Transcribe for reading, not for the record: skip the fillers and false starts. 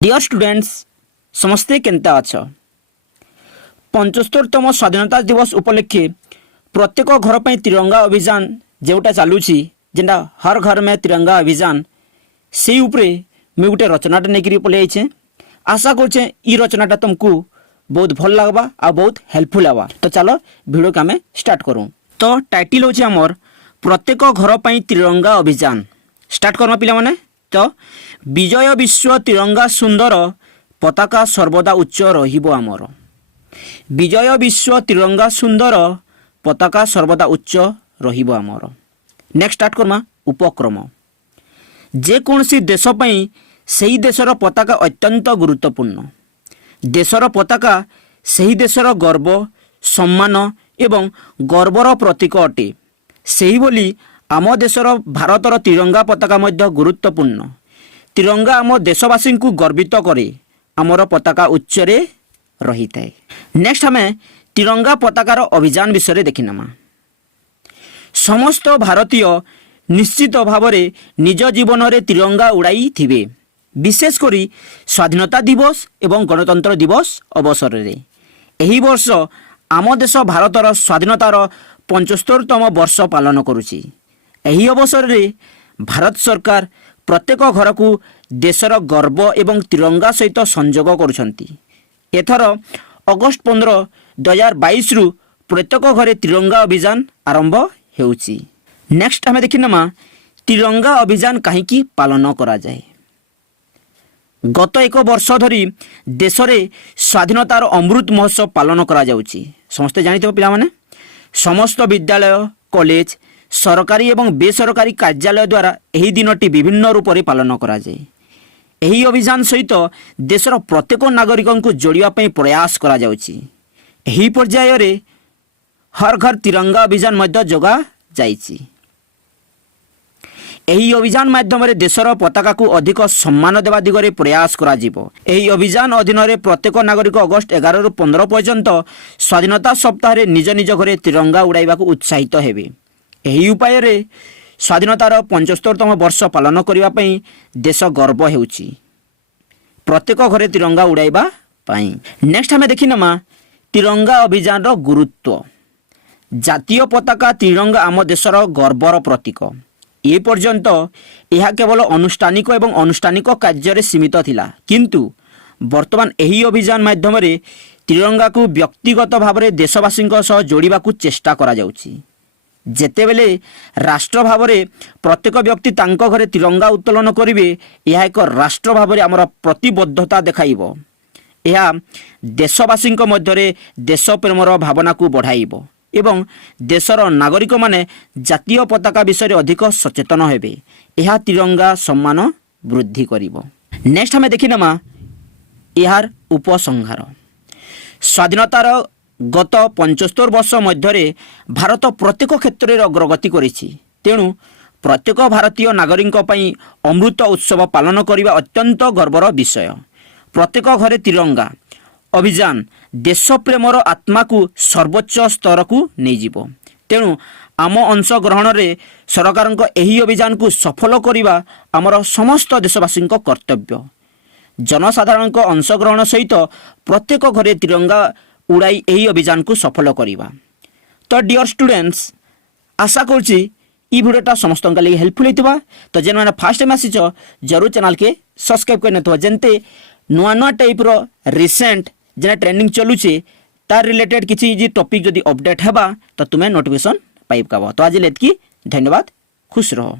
Dear students समस्ते केन्ता अछ 75तम स्वाधीनता दिवस उपलक्षे प्रत्येक घर पर तिरंगा अभियान जोटा चलुची जेनटा हर घर में तिरंगा अभियान से उपरे मुझे गोटे रचनाटा नहीं पलि आइछे। आशा करछे ई रचनाटा तुमको बहुत भल लगवा आ बहुत हेल्पफुल हवा। तो चलो वीडियो को आम स्टार्ट करूँ। तो टाइटल होछि हमर प्रत्येक घर पर तिरंगा अभियान। स्टार्ट करमा पिला माने। तो विजय विश्व तिरंगा सुंदर पताका सर्वदा उच्च रहिबो आमर। विजय विश्व तिरंगा सुंदर पताका सर्वदा उच्च रहिबो आमर। Next start Karma. उपक्रम जे कोनसी देश पई सही देशर पताका अत्यंत गुरुत्वपूर्ण। देशर पताका सही देशर गर्व सम्मान एवं गर्वर प्रतीक अटे। सही बोली आम देशर भारतर तिरंगा पताका मध्य गुरुत्वपूर्ण। तिरंगा आम देशवासी को गर्वित करे। आमर पताका उच्चरे रही थाए। नेक्स्ट हमें तिरंगा पताकार अभियान विषय देखिनमा। समस्त भारतीय निश्चित भाव में निज जीवन में तिरंगा उड़ाई थिबे। विशेषकर स्वाधीनता दिवस एवं गणतंत्र दिवस अवसर में। एही वर्ष आम देश भारतर स्वाधीनतार 75तम वर्ष पालन करुछि। एही अवसर में भारत सरकार प्रत्येक घर को देशर गर्व एवं तिरंगा सहित संजोग करुछंती। एथर अगस्ट 15, 2022 रु प्रत्येक घरे तिरंगा अभियान आरंभ हेउछि। नेक्स्ट हमें देखिनमा तिरंगा अभियान काहीकि पालन करा जाए। गत एक वर्ष धरी देश में स्वाधीनतार अमृत महोत्सव पालन करा जाउछि। समस्त जानिथिबो पिला माने। समस्त विद्यालय कॉलेज सरकारी एवं बेसरकारी कार्यालय द्वारा यही दिनटी विभिन्न रूप में पालन करा जाए। एही अभियान सहित देशर प्रत्येक नागरिक को जोड़िया प्रयास करा जाउछि। एही पर्याय रे हर घर तिरंगा अभियान मध्य जोगा जाइछि। एही अभियान माध्यम देशर पताका को अधिक सम्मान देवा दिगरे प्रयास करा जिवो। एही अभियान अधीन रे प्रत्येक नागरिक अगस्ट 11 रु 15 पर्यंत स्वाधीनता सप्ताह रे निज निज घरे तिरंगा उड़ाइबा को उत्साहित हेबे। एही उपाय रे स्वाधीनतार 75तम वर्ष पालन करिबा पई देश गर्व हेउछि प्रत्येक घरे तिरंगा उड़ाइबा पई। नेक्स्ट हमें देखिनमा तिरंगा अभियान रो गुरुत्व। जातीय पताका तिरंगा आम देशर गर्वर प्रतीक। ए पर्यंत यह केवल अनुष्ठानिक एवं अनुष्ठानिक कार्य सीमित थिला, किंतु वर्तमान एही अभियान माध्यम रे तिरंगा को व्यक्तिगत भाव में देशवासी सह जोड़िबा को चेष्टा करा जाउछि। जेतेबेले राष्ट्र भाव में प्रत्येक व्यक्ति तांको घरे तिरंगा उत्तोलन करिवे, यह एक राष्ट्र भाव में आमर प्रतिबद्धता देखाइबो। यह देशवासी मध्य देश प्रेमर भावना को बढ़ाइबो एवं देशर नागरिक माने जातीय पताका विषय अधिक सचेतन हेबे। यह तिरंगा सम्मान वृद्धि करिबो। नेक्स्ट हमें देखिनमा यार उपसंहार। स्वाधीनतार गत 75 वर्ष मध्य भारत प्रत्येक क्षेत्र में अग्रगति करिछि। तेणु प्रत्येक भारतीय नागरिक पई अमृत उत्सव पालन करने अत्यंत गर्वर विषय। प्रत्येक घरे तिरंगा अभियान देश प्रेमर आत्मा को सर्वोच्च स्तर को नहीं जीवो। तेणु आम अंशग्रहण रे सरकार एही अभियान को सफल करने आमर समस्त देशवासी कर्तव्य। जनसाधारण अंशग्रहण सहित प्रत्येक घरे तिरंगा उड़ाई एही अभियान को सफल करवा। तो डियर स्टूडेंट्स आशा करुँची ई वीडियोटा समस्त लगे हेल्पफुल होता। तो जेन मैंने फास्ट टाइम आसीच जरूर चैनल के सब्सक्राइब कर जेनते नुआ नुआ टाइप रो रिसेंट जेना ट्रेंडिंग चलुचे तार रिलेटेड किसी टॉपिक जदि अपडेट हेबा तो तुम्हें नोटिफिकेशन पाइब। तो आज लेत की धन्यवाद। खुश रहो।